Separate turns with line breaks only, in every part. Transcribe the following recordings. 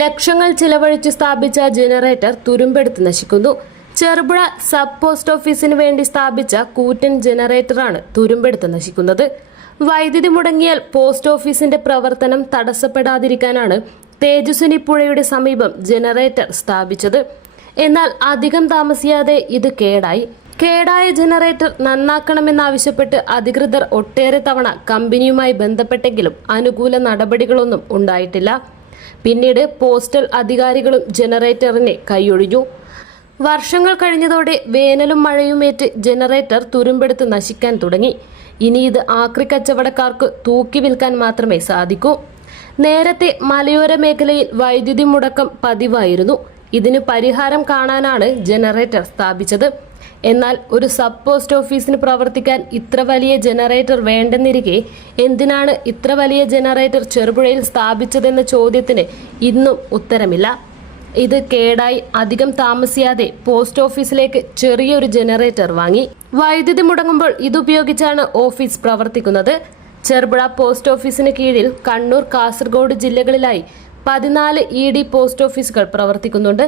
ലക്ഷങ്ങൾ ചിലവഴിച്ച് സ്ഥാപിച്ച ജനറേറ്റർ തുരുമ്പെടുത്ത് നശിക്കുന്നു. ചെറുപുഴ സബ് പോസ്റ്റ് ഓഫീസിന് വേണ്ടി സ്ഥാപിച്ച കൂറ്റൻ ജനറേറ്ററാണ് തുരുമ്പെടുത്ത് നശിക്കുന്നത്. വൈദ്യുതി മുടങ്ങിയാൽ പോസ്റ്റ് ഓഫീസിന്റെ പ്രവർത്തനം തടസ്സപ്പെടാതിരിക്കാനാണ് തേജസ്വിനി പുഴയുടെ സമീപം ജനറേറ്റർ സ്ഥാപിച്ചത്. എന്നാൽ അധികം താമസിയാതെ ഇത് കേടായി. കേടായ ജനറേറ്റർ നന്നാക്കണമെന്നാവശ്യപ്പെട്ട് അധികൃതർ ഒട്ടേറെ തവണ കമ്പനിയുമായി ബന്ധപ്പെട്ടെങ്കിലും അനുകൂല നടപടികളൊന്നും ഉണ്ടായിട്ടില്ല. പിന്നീട് പോസ്റ്റൽ അധികാരികളും ജനറേറ്ററിനെ കൈയൊഴിഞ്ഞു. വർഷങ്ങൾ കഴിഞ്ഞതോടെ വേനലും മഴയും മഴയുമേറ്റ് ജനറേറ്റർ തുരുമ്പെടുത്ത് നശിക്കാൻ തുടങ്ങി. ഇനി ഇത് ആക്രി കച്ചവടക്കാർക്ക് തൂക്കി വിൽക്കാൻ മാത്രമേ സാധിക്കൂ. നേരത്തെ മലയോര മേഖലയിൽ വൈദ്യുതി മുടക്കം പതിവായിരുന്നു. ഇതിന് പരിഹാരം കാണാനാണ് ജനറേറ്റർ സ്ഥാപിച്ചത്. എന്നാൽ ഒരു സബ് പോസ്റ്റ് ഓഫീസിന് പ്രവർത്തിക്കാൻ ഇത്ര വലിയ ജനറേറ്റർ വേണ്ടെന്നിരിക്കെ എന്തിനാണ് ഇത്ര വലിയ ജനറേറ്റർ ചെറുപുഴയിൽ സ്ഥാപിച്ചതെന്ന ചോദ്യത്തിന് ഇന്നും ഉത്തരമില്ല. ഇത് കേടായി അധികം താമസിയാതെ പോസ്റ്റ് ഓഫീസിലേക്ക് ചെറിയൊരു ജനറേറ്റർ വാങ്ങി. വൈദ്യുതി മുടങ്ങുമ്പോൾ ഇതുപയോഗിച്ചാണ് ഓഫീസ് പ്രവർത്തിക്കുന്നത്. ചെറുപുഴ പോസ്റ്റ് ഓഫീസിന് കീഴിൽ കണ്ണൂർ കാസർഗോഡ് ജില്ലകളിലായി പതിനാല് ഇ ഡി പോസ്റ്റ് ഓഫീസുകൾ പ്രവർത്തിക്കുന്നുണ്ട്.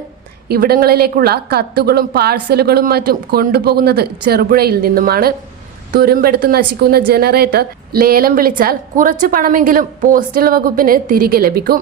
ഇവിടങ്ങളിലേക്കുള്ള കത്തുകളും പാഴ്സലുകളും മറ്റും കൊണ്ടുപോകുന്നത് ചെറുപുഴയിൽ നിന്നുമാണ്. തുരുമ്പെടുത്ത് നശിക്കുന്ന ജനറേറ്റർ ലേലം വിളിച്ചാൽ കുറച്ചു പണമെങ്കിലും പോസ്റ്റൽ വകുപ്പിന് തിരികെ ലഭിക്കും.